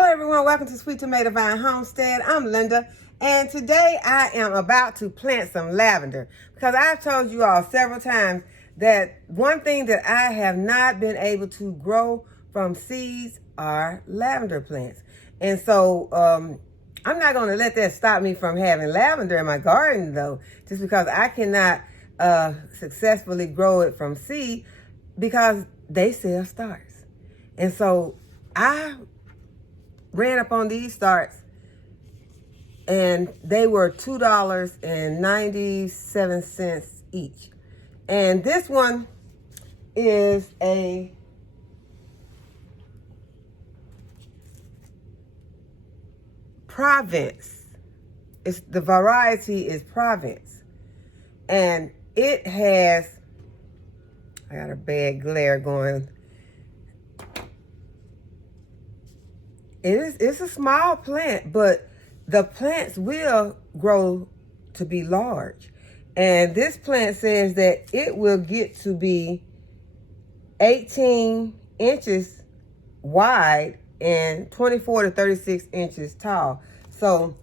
Hello everyone, welcome to Sweet Tomato Vine Homestead. I'm Linda, and today I am about to plant some lavender because I've told you all several times that one thing that I have not been able to grow from seeds are lavender plants. And so I'm not going to let that stop me from having lavender in my garden though, just because I cannot successfully grow it from seed because they sell starts. And so I ran up on these starts and they were $2.97 each. And this one is a Provence. The variety is Provence. And it has, I got a bad glare going. It's a small plant, but the plants will grow to be large. And this plant says that it will get to be 18 inches wide and 24 to 36 inches tall. So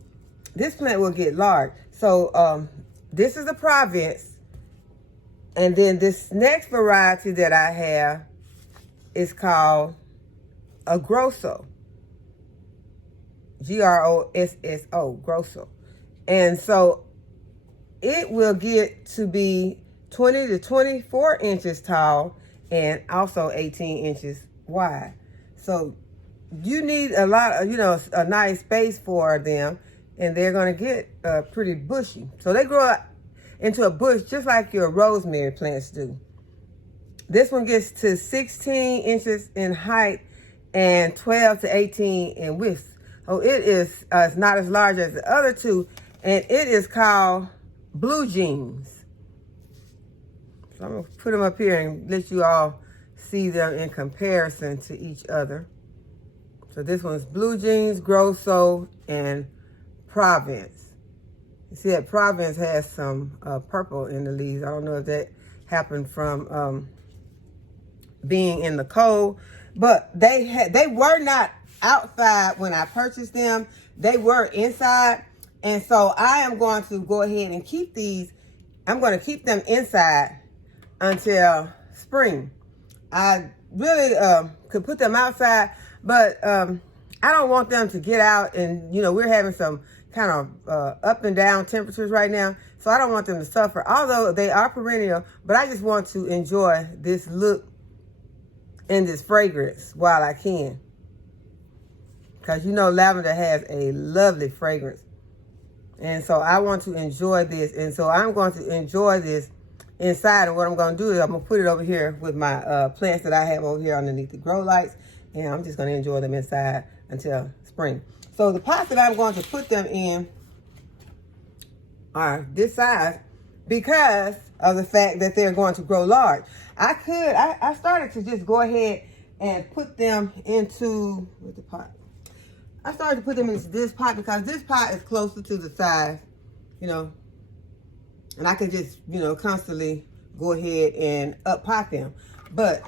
this plant will get large. So this is the Provence. And then this next variety that I have is called a Grosso. Grosso, Grosso. And so it will get to be 20 to 24 inches tall and also 18 inches wide. So you need a lot of, a nice space for them, and they're going to get pretty bushy. So they grow into a bush just like your rosemary plants do. This one gets to 16 inches in height and 12 to 18 in width. Oh, it is it's not as large as the other two, and it is called Blue Jeans. So I'm going to put them up here and let you all see them in comparison to each other. So this one's Blue Jeans, Grosso, and Provence. You see that Provence has some purple in the leaves. I don't know if that happened from being in the cold, but they were not outside when I purchased them. They were inside, and so I am going to go ahead and keep these. I'm going to keep them inside until spring. I really could put them outside, but I don't want them to get out, and we're having some kind of up and down temperatures right now, so I don't want them to suffer, although they are perennial. But I just want to enjoy this look and this fragrance while I can. Because lavender has a lovely fragrance. And so I want to enjoy this. And so I'm going to enjoy this inside. And what I'm going to do is I'm going to put it over here with my plants that I have over here underneath the grow lights. And I'm just going to enjoy them inside until spring. So the pots that I'm going to put them in are this size because of the fact that they're going to grow large. I started to just go ahead and put them into, where's the pot? I started to put them into this pot because this pot is closer to the size, and I can just, constantly go ahead and up pot them. But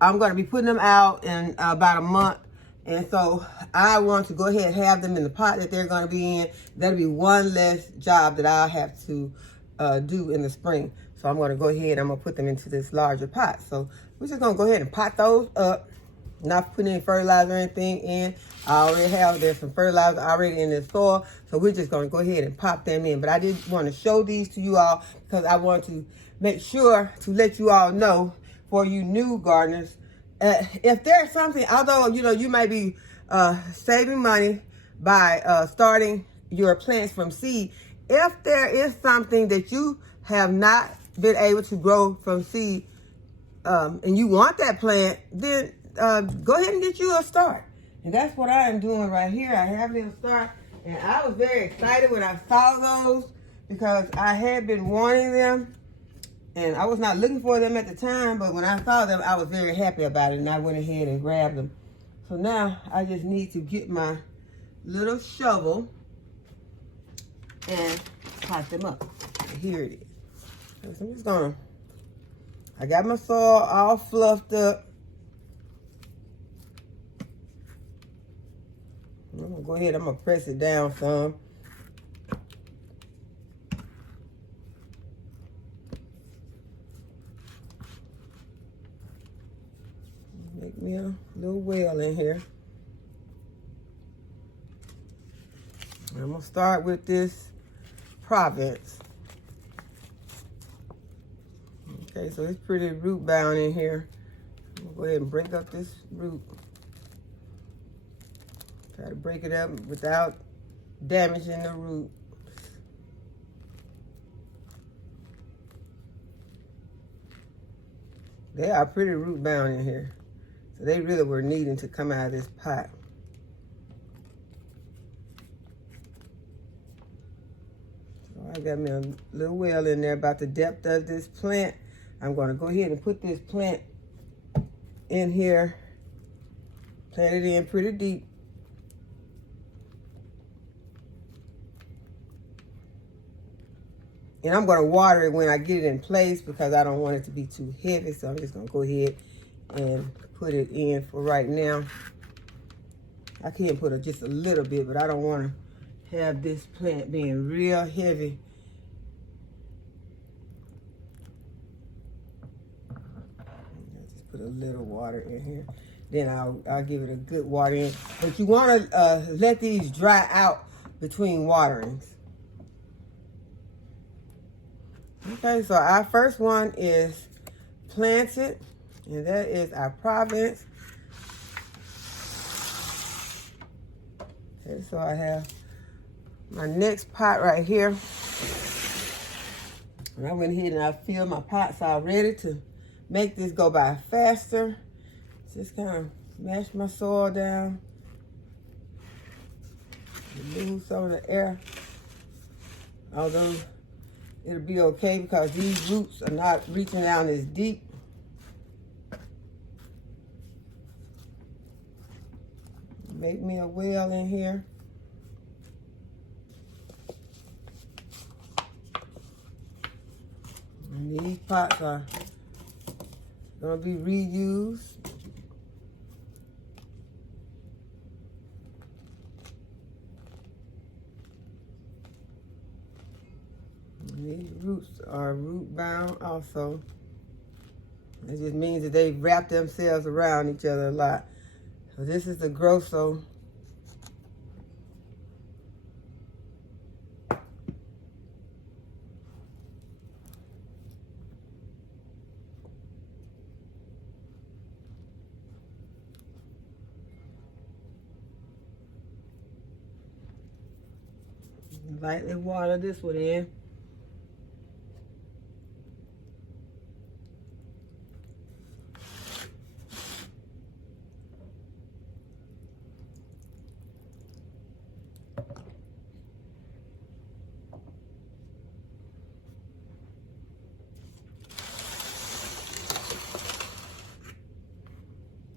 I'm going to be putting them out in about a month. And so I want to go ahead and have them in the pot that they're going to be in. That'll be one less job that I'll have to do in the spring. So I'm going to go ahead and I'm going to put them into this larger pot. So we're just going to go ahead and pot those up. Not putting any fertilizer or anything in. There's some fertilizer already in the soil. So we're just going to go ahead and pop them in. But I did want to show these to you all because I want to make sure to let you all know, for you new gardeners, if there's something, although, you might be saving money by starting your plants from seed, if there is something that you have not been able to grow from seed and you want that plant, then go ahead and get you a start. And that's what I am doing right here. I have them start, and I was very excited when I saw those because I had been wanting them, and I was not looking for them at the time, but when I saw them, I was very happy about it, and I went ahead and grabbed them. So now I just need to get my little shovel and pot them up. Here it is. So I'm just gonna, I got my soil all fluffed up. gonna go ahead, I'm gonna press it down some. Make me a little well in here. I'm gonna start with this Province. Okay, so it's pretty root bound in here. I'm gonna go ahead and break up this root. Try to break it up without damaging the root. They are pretty root bound in here. So they really were needing to come out of this pot. So I got me a little well in there about the depth of this plant. I'm gonna go ahead and put this plant in here. Plant it in pretty deep. And I'm gonna water it when I get it in place because I don't want it to be too heavy. So I'm just gonna go ahead and put it in for right now. I can put just a little bit, but I don't wanna have this plant being real heavy. I'll just put a little water in here. Then I'll give it a good water in. But you wanna let these dry out between waterings. Okay, so our first one is planted, and that is our Province. Okay, so I have my next pot right here. And I went ahead and I filled my pots already to make this go by faster. Just kind of mash my soil down. Remove some of the air. Although it'll be okay because these roots are not reaching down as deep. Make me a well in here. And these pots are gonna be reused. These roots are root bound also. It just means that they wrap themselves around each other a lot. So this is the grosso. Lightly water this one in.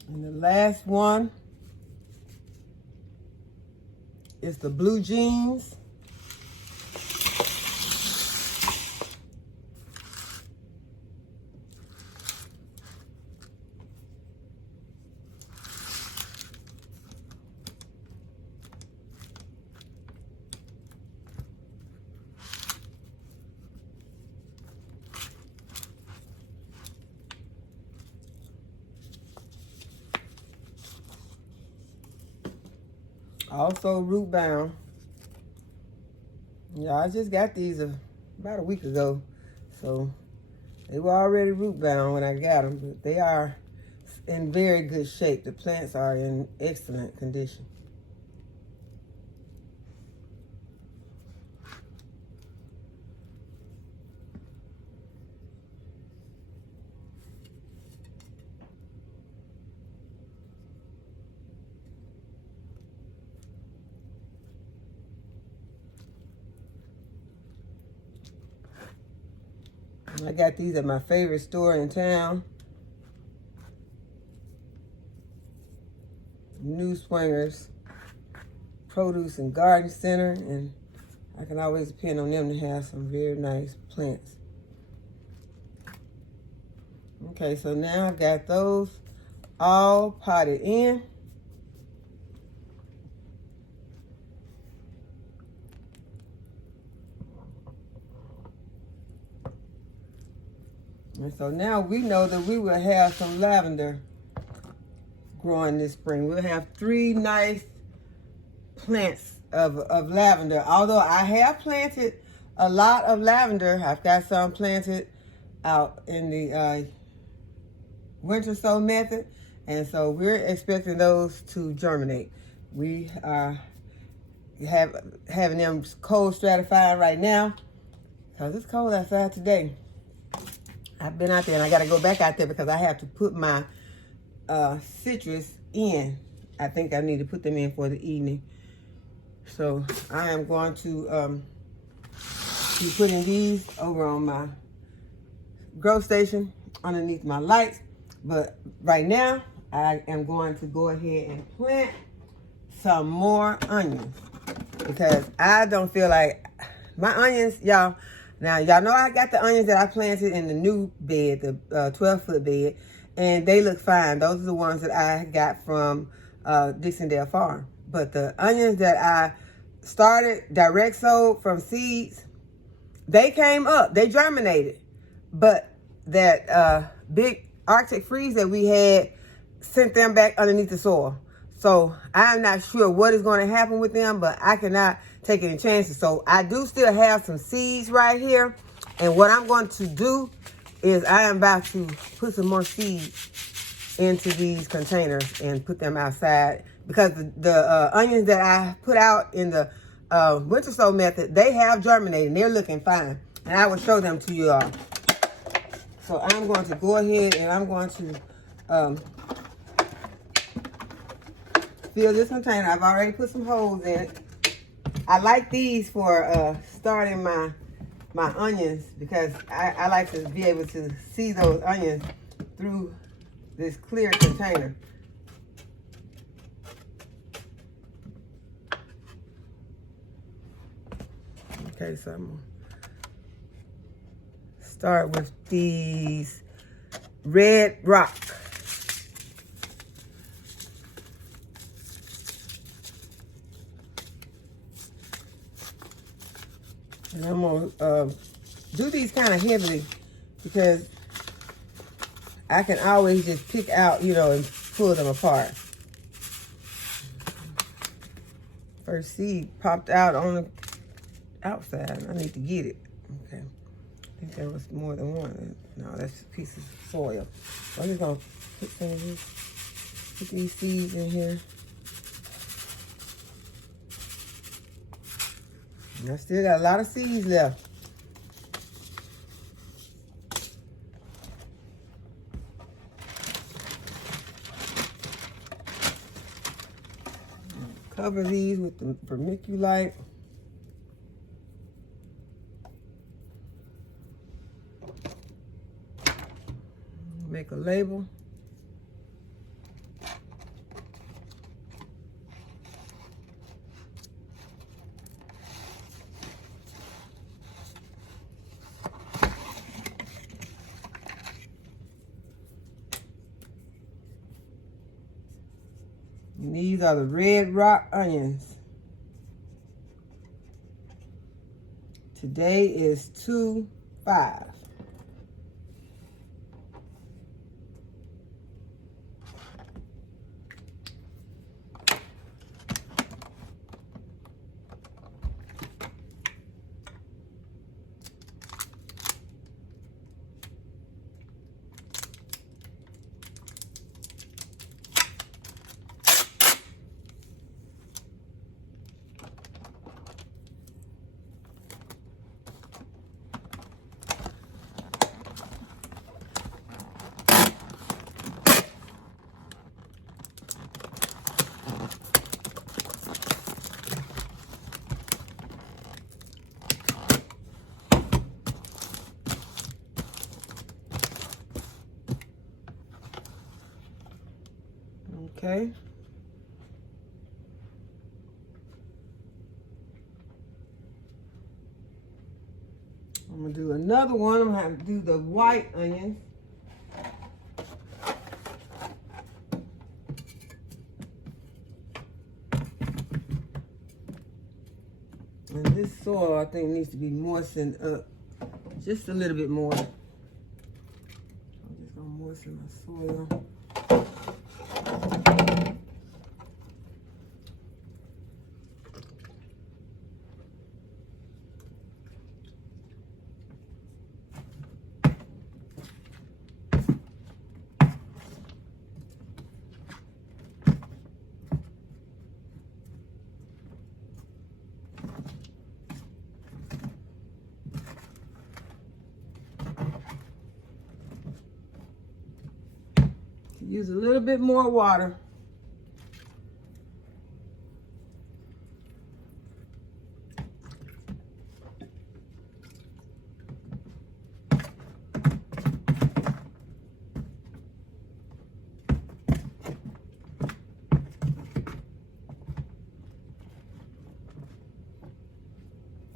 And the last one is the blue jeans. Also root bound. Yeah, I just got these about a week ago. So they were already root bound when I got them, but they are in very good shape. The plants are in excellent condition. I got these at my favorite store in town. New Swingers Produce and Garden Center, and I can always depend on them to have some very nice plants. Okay, so now I've got those all potted in. And so now we know that we will have some lavender growing this spring. We'll have 3 nice plants of lavender. Although I have planted a lot of lavender. I've got some planted out in the winter sow method. And so we're expecting those to germinate. We are having them cold stratified right now because it's cold outside today. I've been out there and I got to go back out there because I have to put my citrus in. I think I need to put them in for the evening. So I am going to be putting these over on my grow station underneath my lights. But right now, I am going to go ahead and plant some more onions because I don't feel like my onions, y'all. Now, y'all know I got the onions that I planted in the new bed, the 12-foot bed, and they look fine. Those are the ones that I got from Dixondale Farm. But the onions that I started direct sowed from seeds, they came up, they germinated. But that big Arctic freeze that we had sent them back underneath the soil. So I'm not sure what is going to happen with them, but I cannot take any chances. So I do still have some seeds right here. And what I'm going to do is I am about to put some more seeds into these containers and put them outside because the onions that I put out in the winter sow method, they have germinated and they're looking fine. And I will show them to you all. So I'm going to go ahead and I'm going to fill this container. I've already put some holes in it. I like these for starting my onions because I like to be able to see those onions through this clear container. Okay, so I'm going to start with these red rock. And I'm going to do these kind of heavily because I can always just pick out, you know, and pull them apart. First seed popped out on the outside. I need to get it. Okay. I think there was more than one. No, that's pieces of soil. So I'm just going to put some of these, put these seeds in here. And I still got a lot of seeds left. Cover these with the vermiculite. Make a label. And these are the red rock onions. Today is 2/5. Okay. I'm gonna do another one. I'm gonna have to do the white onions. And this soil, I think, needs to be moistened up just a little bit more. mixing my soil. Use a little bit more water.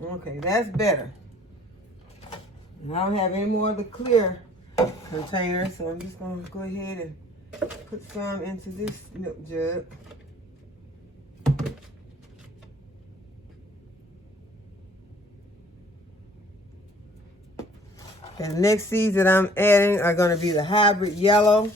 Okay, that's better. I don't have any more of the clear container, so I'm just going to go ahead and put some into this milk jug. And the next seeds that I'm adding are going to be the hybrid yellow.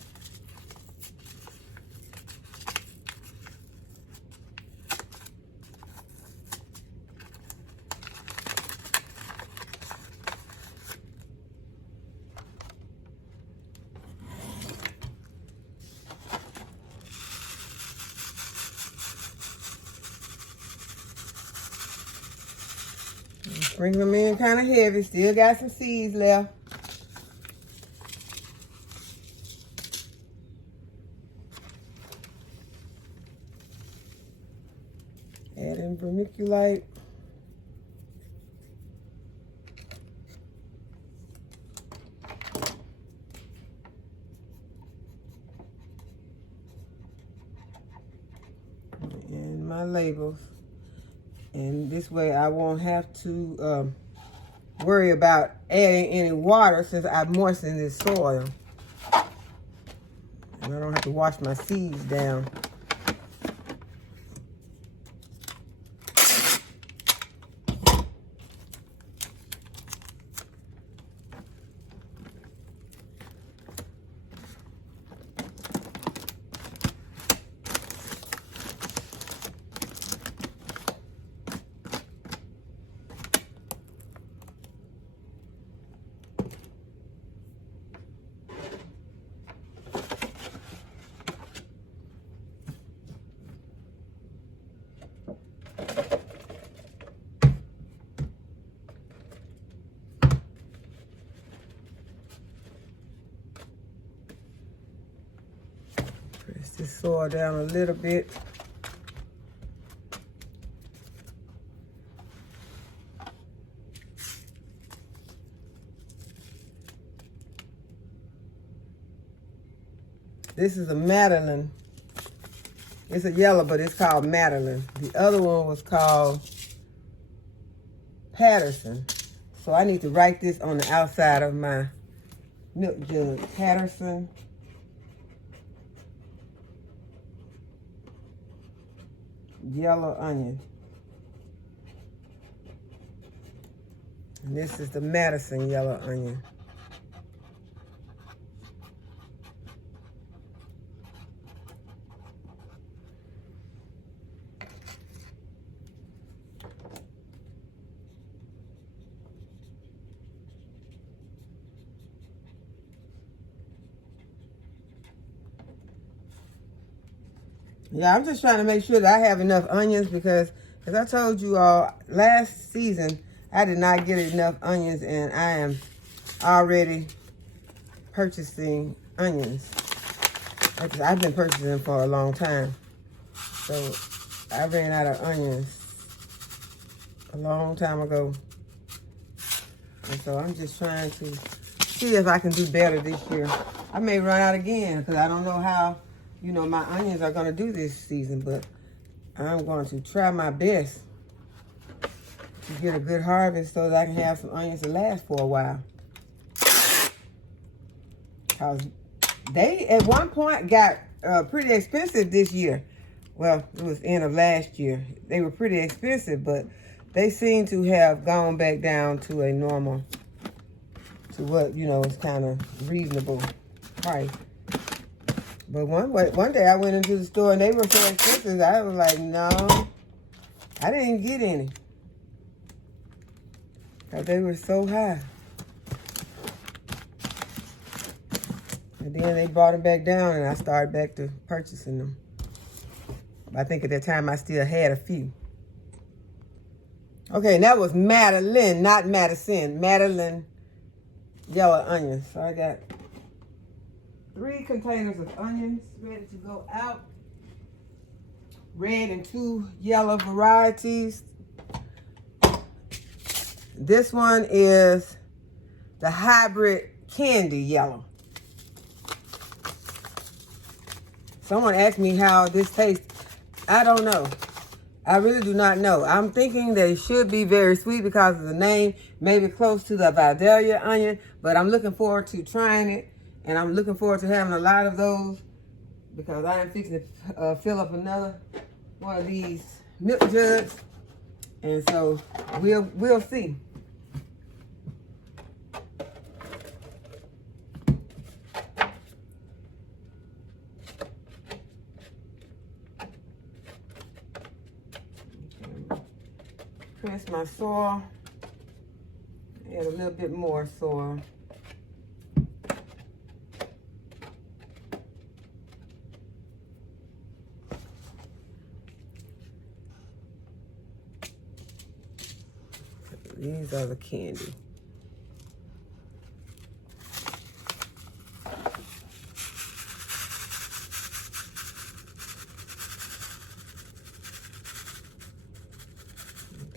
Bring them in kind of heavy. Still got some seeds left. Add in vermiculite. And my labels. And this way I won't have to worry about adding any water since I've moistened this soil. And I don't have to wash my seeds down. Press this soil down a little bit. This is a Madeline. It's a yellow, but it's called Madeline. The other one was called Patterson. So I need to write this on the outside of my milk jug. Patterson. Yellow onion. And this is the Madison yellow onion. Yeah, I'm just trying to make sure that I have enough onions because, as I told you all, last season, I did not get enough onions and I am already purchasing onions. I've been purchasing them for a long time. So I ran out of onions a long time ago. And so I'm just trying to see if I can do better this year. I may run out again because I don't know how, you know, my onions are going to do this season, but I'm going to try my best to get a good harvest so that I can have some onions to last for a while. Because they, at one point, got pretty expensive this year. Well, it was end of last year. They were pretty expensive, but they seem to have gone back down to a normal, to what, you know, is kind of reasonable price. But one day I went into the store and they were so expensive. I was like, no, I didn't get any. Because they were so high. And then they brought them back down and I started back to purchasing them. I think at that time I still had a few. Okay, and that was Madeline, not Madison. Madeline yellow onions. So I got 3 containers of onions ready to go out. Red and 2 yellow varieties. This one is the hybrid candy yellow. Someone asked me how this tastes. I don't know. I really do not know. I'm thinking that it should be very sweet because of the name, maybe close to the Vidalia onion, but I'm looking forward to trying it, and I'm looking forward to having a lot of those because I am fixing to fill up another one of these milk jugs, and so we'll see. Press my soil, add a little bit more soil. These are the candy.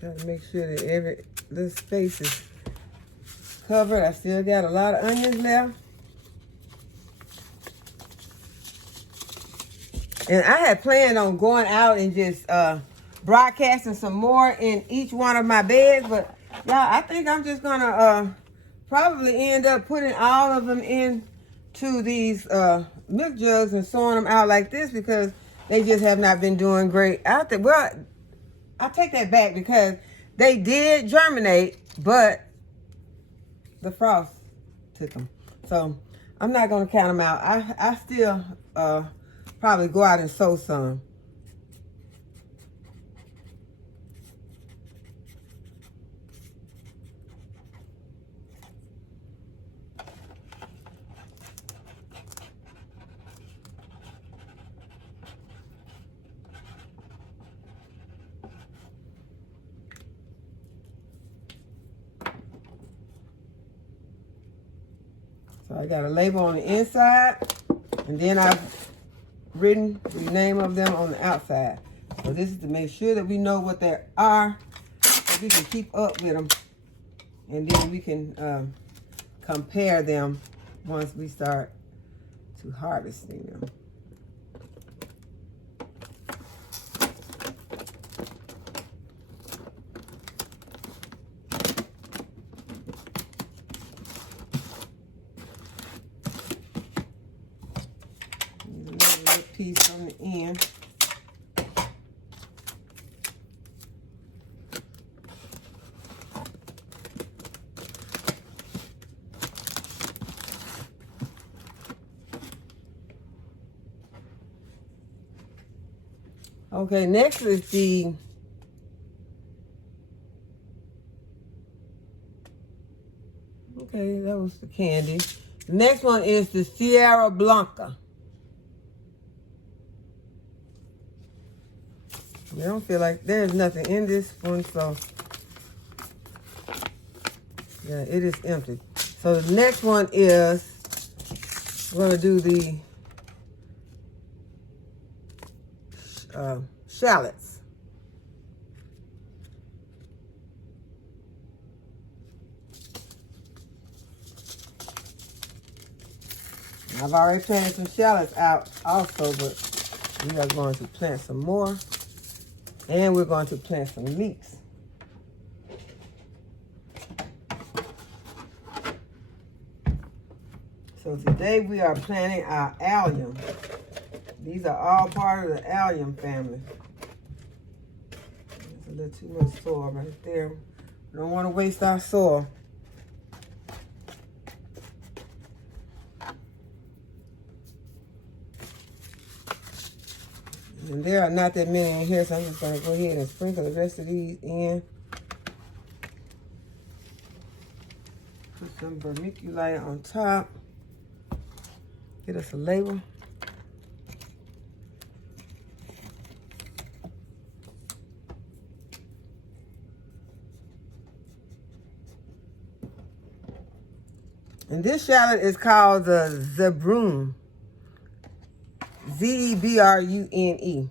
Gotta make sure that every little space is covered. I still got a lot of onions left. And I had planned on going out and just broadcasting some more in each one of my beds, but y'all, I think I'm just gonna probably end up putting all of them into these milk jugs and sowing them out like this because they just have not been doing great out there. Well, I'll take that back because they did germinate, but the frost took them. So I'm not going to count them out. I still probably go out and sow some. So I got a label on the inside, and then I've written the name of them on the outside. So this is to make sure that we know what they are, so we can keep up with them, and then we can compare them once we start to harvesting them. Piece on the end. Okay, next is the that was the candy. The next one is the Sierra Blanca. I don't feel like there's nothing in this one, so yeah, it is empty. So the next one is, we're gonna do the shallots. I've already planted some shallots out also, but we are going to plant some more. And we're going to plant some leeks. So today we are planting our allium. These are all part of the allium family. There's a little too much soil right there. We don't want to waste our soil. And there are not that many in here, so I'm just going to go ahead and sprinkle the rest of these in. Put some vermiculite on top. Get us a label. And this shallot is called the Zebrune. Zebrune.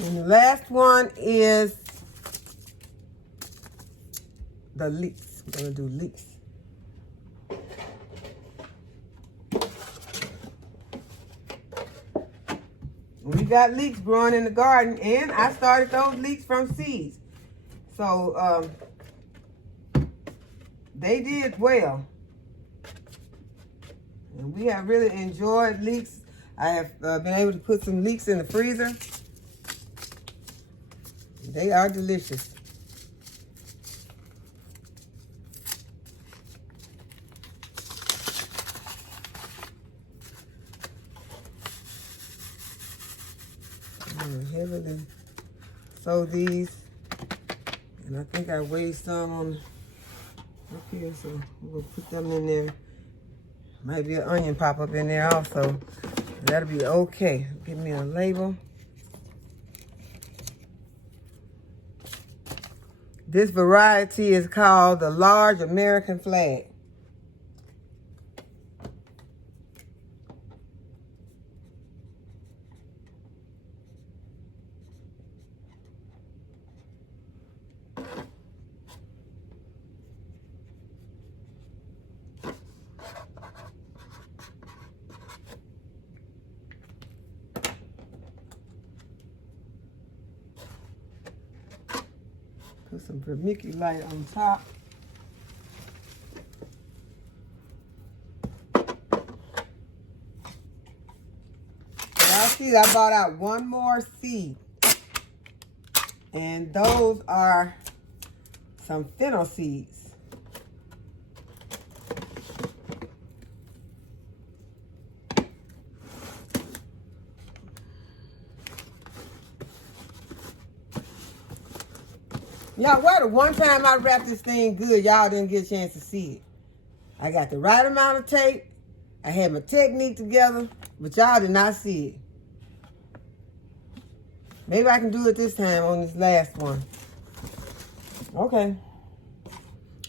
And the last one is the leeks. We're going to do leeks. We got leeks growing in the garden, and I started those leeks from seeds. So they did well. And we have really enjoyed leeks. I have been able to put some leeks in the freezer. They are delicious. I'm going to heavily sow these. And I think I weighed some on up here, so we'll put them in there. Might be an onion pop up in there also. That'll be okay. Give me a label. This variety is called the Large American Flag. Put some vermiculite on top. Y'all see, I brought out one more seed. And those are some fennel seeds. Y'all, well, the one time I wrapped this thing good, y'all didn't get a chance to see it. I got the right amount of tape. I had my technique together, but y'all did not see it. Maybe I can do it this time on this last one. Okay.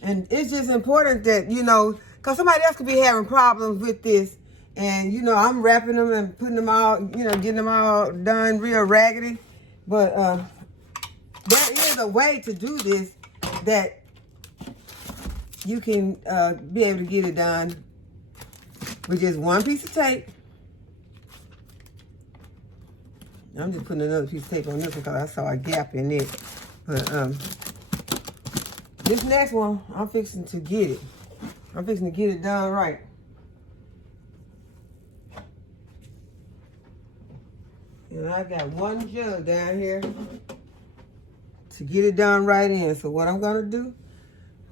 And it's just important that, you know, because somebody else could be having problems with this. And, you know, I'm wrapping them and putting them all, you know, getting them all done real raggedy. But there is a way to do this that you can be able to get it done with just one piece of tape. I'm just putting another piece of tape on this one because I saw a gap in it. But this next one, I'm fixing to get it. I'm fixing to get it done right. And I got one jug down here to get it done right in. So what I'm gonna do,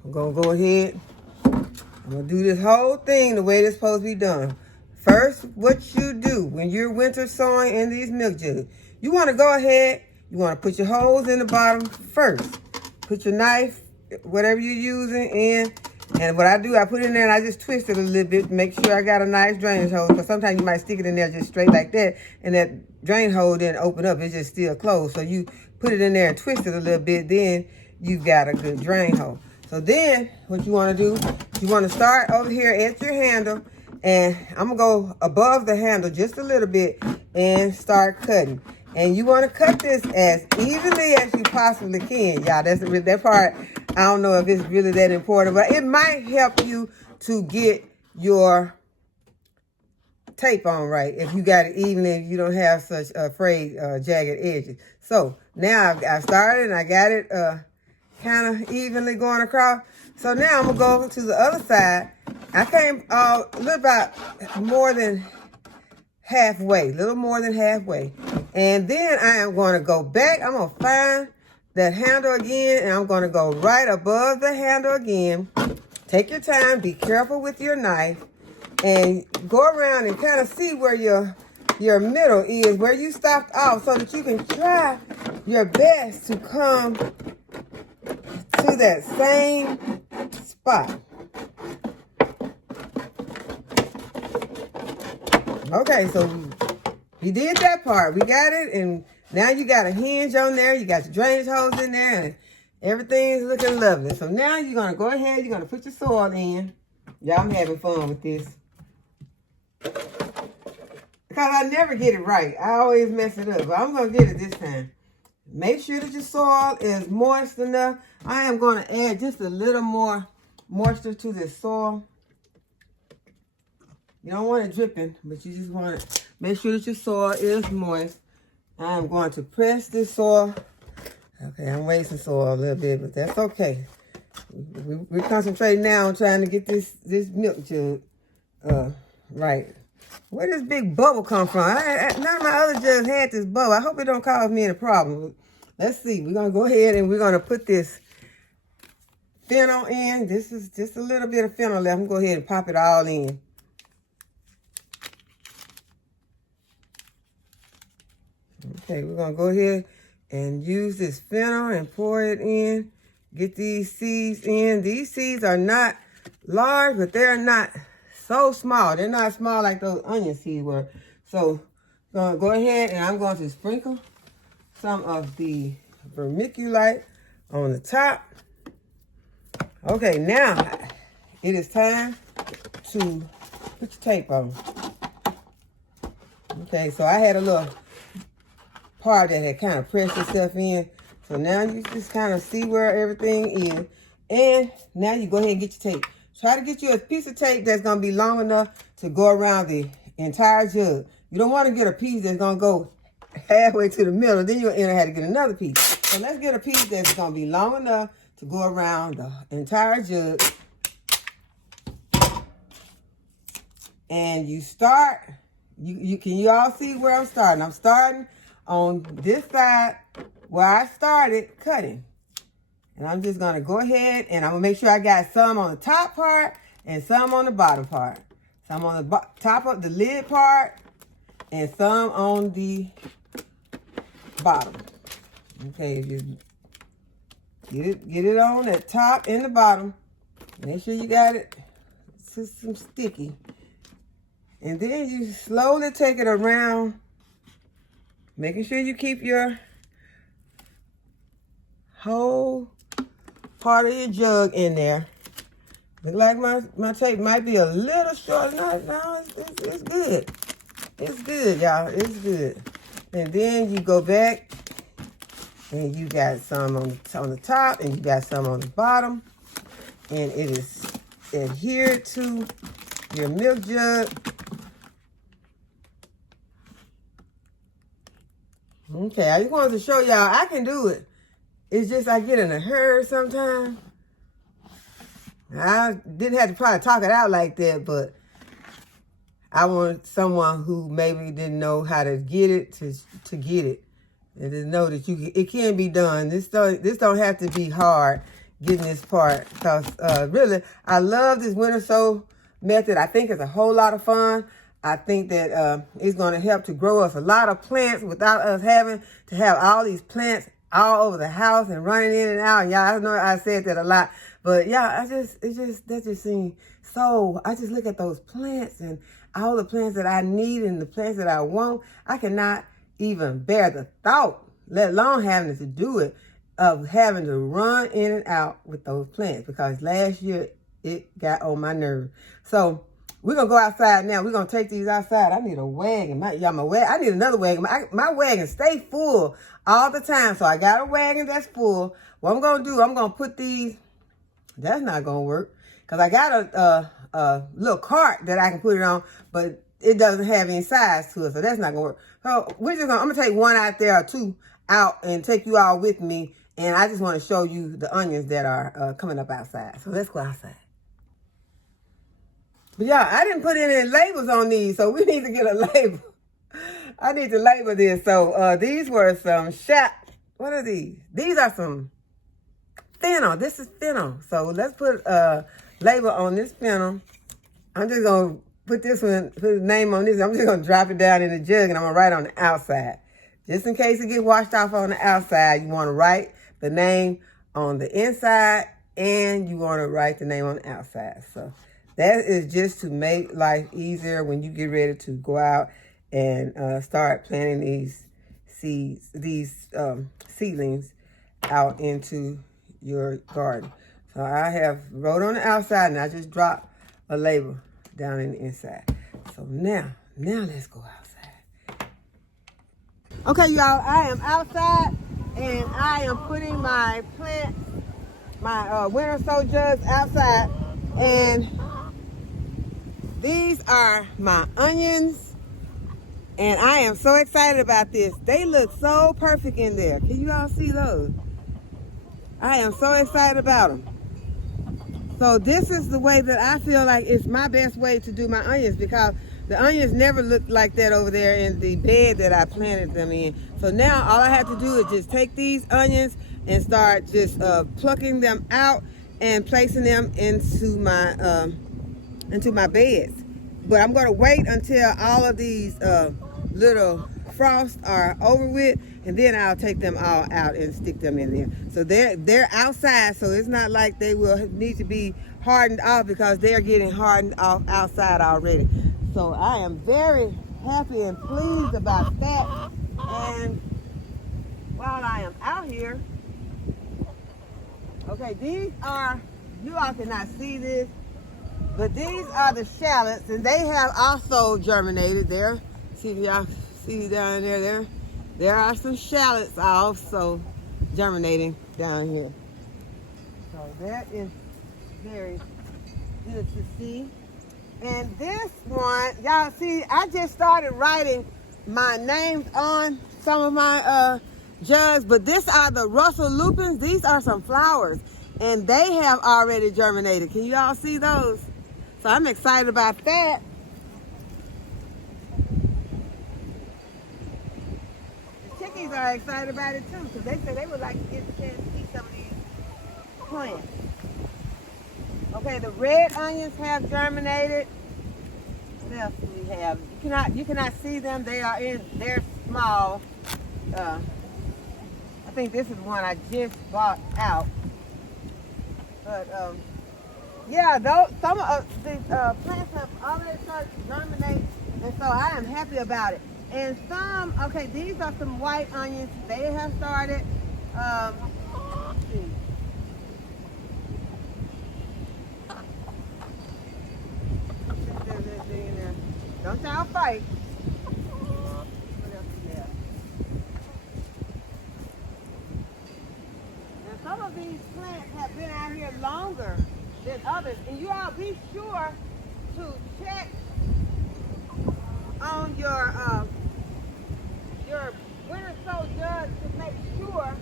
I'm gonna go ahead. I'm gonna do this whole thing the way it's supposed to be done. First, what you do when you're winter sowing in these milk jugs, you want to go ahead, you want to put your holes in the bottom first. Put your knife, whatever you're using, in. And what I do, I put it in there and I just twist it a little bit to make sure I got a nice drainage hole. Because sometimes you might stick it in there just straight like that, and that drain hole didn't open up. It's just still closed. So you put it in there and twist it a little bit. Then you've got a good drain hole. So then what you want to do, you want to start over here at your handle, and I'm going to go above the handle just a little bit and start cutting. And you want to cut this as evenly as you possibly can. Y'all, that part, I don't know if it's really that important, but it might help you to get your tape on right if you got it even if you don't have such frayed jagged edges. So now I started and I got it kind of evenly going across. So now I'm gonna go to the other side. I came a little about more than halfway, and then I am going to go back. I'm gonna find that handle again, and I'm going to go right above the handle again. Take your time, be careful with your knife, and go around and kind of see where your middle is, where you stopped off, so that you can try your best to come to that same spot. Okay, so you did that part. We got it, and now you got a hinge on there. You got your drainage hose in there, and everything's looking lovely. So now you're going to go ahead, you're going to put your soil in. Y'all, I'm having fun with this, because I never get it right. I always mess it up, but I'm going to get it this time. Make sure that your soil is moist enough. I am going to add just a little more moisture to this soil. You don't want it dripping, but you just want to make sure that your soil is moist. I am going to press this soil. Okay, I'm wasting soil a little bit, but that's okay. We're concentrating now on trying to get this milk jug right. Where does this big bubble come from? None of my other jugs had this bubble. I hope it don't cause me any problems. Let's see. We're going to go ahead and we're going to put this fennel in. This is just a little bit of fennel left. I'm going to go ahead and pop it all in. Okay, we're going to go ahead and use this fennel and pour it in. Get these seeds in. These seeds are not large, but they're not so small. They're not small like those onion seeds were. So I'm going to go ahead and I'm going to sprinkle some of the vermiculite on the top. Okay, now it is time to put your tape on. Okay, so I had a little part that had kind of pressed itself in. So now you just kind of see where everything is. And now you go ahead and get your tape. Try to get you a piece of tape that's going to be long enough to go around the entire jug. You don't want to get a piece that's going to go halfway to the middle. Then you'll end up having to get another piece. So let's get a piece that's going to be long enough to go around the entire jug. And you start, you all see where I'm starting? I'm starting on this side where I started cutting. And I'm just going to go ahead and I'm going to make sure I got some on the top part and some on the bottom part. Some on the top of the lid part and some on the bottom. Okay, just get it on the top and the bottom. Make sure you got it some sticky. And then you slowly take it around, making sure you keep your whole part of your jug in there. Look like my tape might be a little short. No, it's good. It's good, y'all. It's good. And then you go back and you got some on the top and you got some on the bottom. And it is adhered to your milk jug. Okay, I just wanted to show y'all I can do it. It's just I get in a hurry sometimes. I didn't have to probably talk it out like that, but I want someone who maybe didn't know how to get it to get it, and to know that it can be done. This don't have to be hard getting this part, because really I love this winter sow method. I think it's a whole lot of fun. I think that it's going to help to grow us a lot of plants without us having to have all these plants all over the house and running in and out. Y'all, I know I said that a lot, but yeah, that just seems so. I just look at those plants and all the plants that I need and the plants that I want. I cannot even bear the thought, let alone having to do it. of having to run in and out with those plants because last year it got on my nerve. So we're gonna go outside now. We're gonna take these outside. I need a wagon. I need another wagon. My wagon stay full all the time. So I got a wagon that's full. What I'm gonna do, I'm gonna put these. That's not gonna work because I got a little cart that I can put it on, but it doesn't have any size to it, so that's not gonna work. So I'm gonna take one out there or two out and take you all with me. And I just want to show you the onions that are coming up outside. So let's go outside. But y'all, I didn't put any labels on these, so we need to get a label. I need to label this. So these were some what are these? These are some fennel. This is fennel. So let's put a label on this fennel. I'm just going to put this one, put the name on this. I'm just going to drop it down in the jug and I'm going to write on the outside. Just in case it gets washed off on the outside, you want to write the name on the inside and you want to write the name on the outside. So that is just to make life easier when you get ready to go out and start planting these seeds, these seedlings out into your garden. So I have wrote on the outside and I just dropped a label down in the inside. So now let's go outside. Okay, y'all, I am outside and I am putting my plants, my winter sow jugs outside, and these are my onions, and I am so excited about this. They look so perfect in there. Can you all see those? I am so excited about them. So this is the way that I feel like it's my best way to do my onions, because the onions never looked like that over there in the bed that I planted them in. So now all I have to do is just take these onions and start just plucking them out and placing them into my beds. But I'm going to wait until all of these little frosts are over with, and then I'll take them all out and stick them in there. So they're outside, so it's not like they will need to be hardened off, because they're getting hardened off outside already. So I am very happy and pleased about that. And while I am out here, okay, these are, you all cannot see this, but these are the shallots, and they have also germinated there. See if y'all see down there, there are some shallots also germinating down here. So that is very good to see. And this one, y'all see, I just started writing my names on some of my jugs, but these are the Russell lupins. These are some flowers, and they have already germinated. Can you all see those? So I'm excited about that. The chickies are excited about it too, because they said they would like to get the chance to eat some of these plants. Okay, the red onions have germinated. What else do we have? You cannot see them. They're small. I think this is one I just bought out. But yeah, some of the plants have already started to germinate, and so I am happy about it. And some, okay, these are some white onions. They have started. Let's see. Don't y'all fight. What else we have? Now, some of these plants have been out here longer than others, and you all be sure to check on your winter sow jug to make sure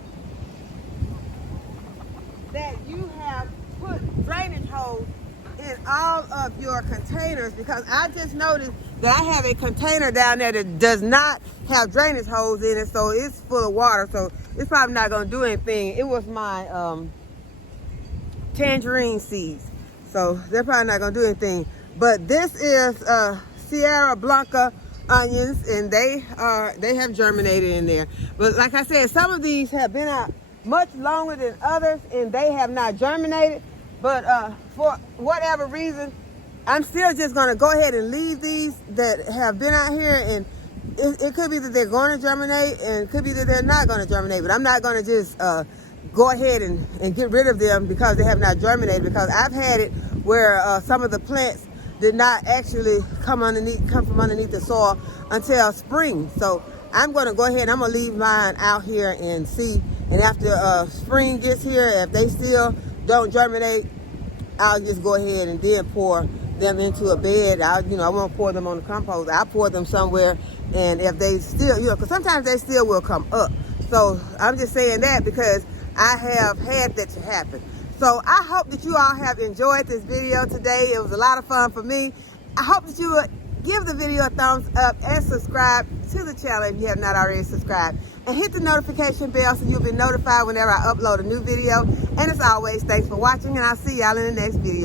that you have put drainage holes in all of your containers, because I just noticed that I have a container down there that does not have drainage holes in it, so it's full of water, so it's probably not going to do anything. It was my tangerine seeds, so they're probably not going to do anything. But this is Sierra Blanca onions, and they have germinated in there. But like I said, some of these have been out much longer than others, and they have not germinated. But for whatever reason, I'm still just going to go ahead and leave these that have been out here, and it could be that they're going to germinate, and it could be that they're not going to germinate. But I'm not going to just go ahead and get rid of them because they have not germinated, because I've had it where some of the plants did not actually come from underneath the soil until spring. So I'm going to go ahead, I'm going to leave mine out here and see. And after spring gets here, if they still don't germinate, I'll just go ahead and then pour them into a bed. I won't pour them on the compost. I'll pour them somewhere. And if they still, because sometimes they still will come up. So I'm just saying that because I have had that to happen. So I hope that you all have enjoyed this video today. It was a lot of fun for me. I hope that you would give the video a thumbs up and subscribe to the channel if you have not already subscribed. And hit the notification bell so you'll be notified whenever I upload a new video. And as always, thanks for watching, and I'll see y'all in the next video.